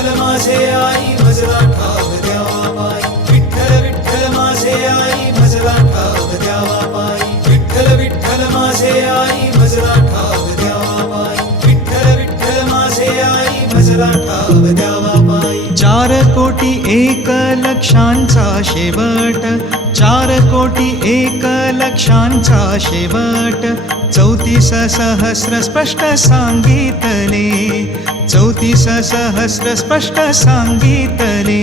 विठ्ठल माझे आई मजला ठाव द्यावा पायी. विठ्ठल विठ्ठल माझे आई मजला ठाव द्यावा पायी. विठ्ठल विठ्ठल माझे आई मजला ठाव द्यावा पायी. विठ्ठल विठ्ठल माझे आई मजला ठाव द्यावा कोटी एक लक्षांचा शेवट चार कोटी एक लक्षांचा शेवट चौतीस सहस्र स्पष्ट सांगितले चौतीस सहस्र स्पष्ट सांगितले.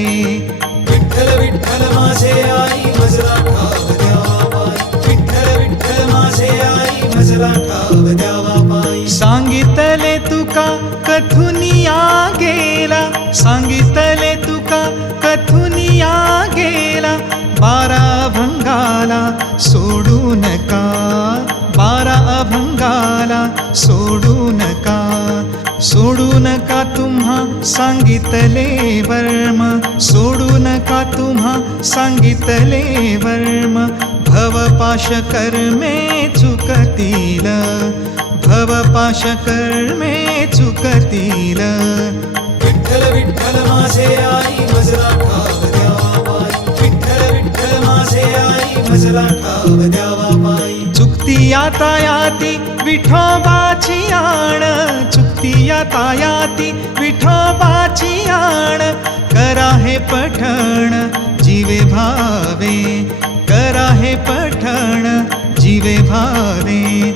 विठ्ठल विठ्ठल माझे आई मजला ठाव द्यावा विठ्ठल विठ्ठल माझे आई मजला ठाव द्यावा सांगितले तुका कथुनिया गेला सांगितले तुका कथुनिया गेला बारा अभंगाला सोडू नका. बारा अभंगाला सोडू नका. सोडू नका तुम्हा सांगितले वर्म. सोडू नका तुम्हा सांगितले वर्म. भवपाश कर्मे चुकतील. भवपाश कर्मे चुकतील. मजला ठाव द्यावा पायी चुकती यातायाती विठोबाची आण. चुकती यातायाती विठोबाची आण. करा हे पठण जीवे भावे. करा हे पठण जीवे भावे.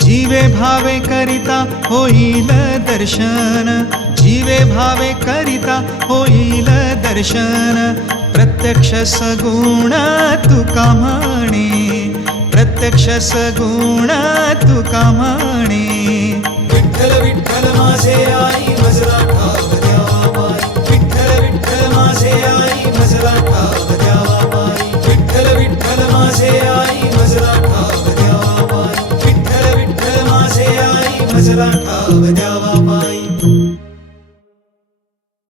जीवे भावे करिता होईल दर्शन. जीवे भावे करिता होईल दर्शन. प्रत्यक्ष सगुण तुका म्हणे? प्रत्यक्ष सगुण तुका म्हणे? विठ्ठल विठ्ठल माझे आई मजला ठाव द्यावा पायी विठ्ठल विठ्ठल माझे आई मजला ठाव द्यावा पायी विठ्ठल विठ्ठल माझे आई मजला ठाव द्यावा पायी विठ्ठल विठ्ठल माझे आई मजला ठाव द्यावा पायी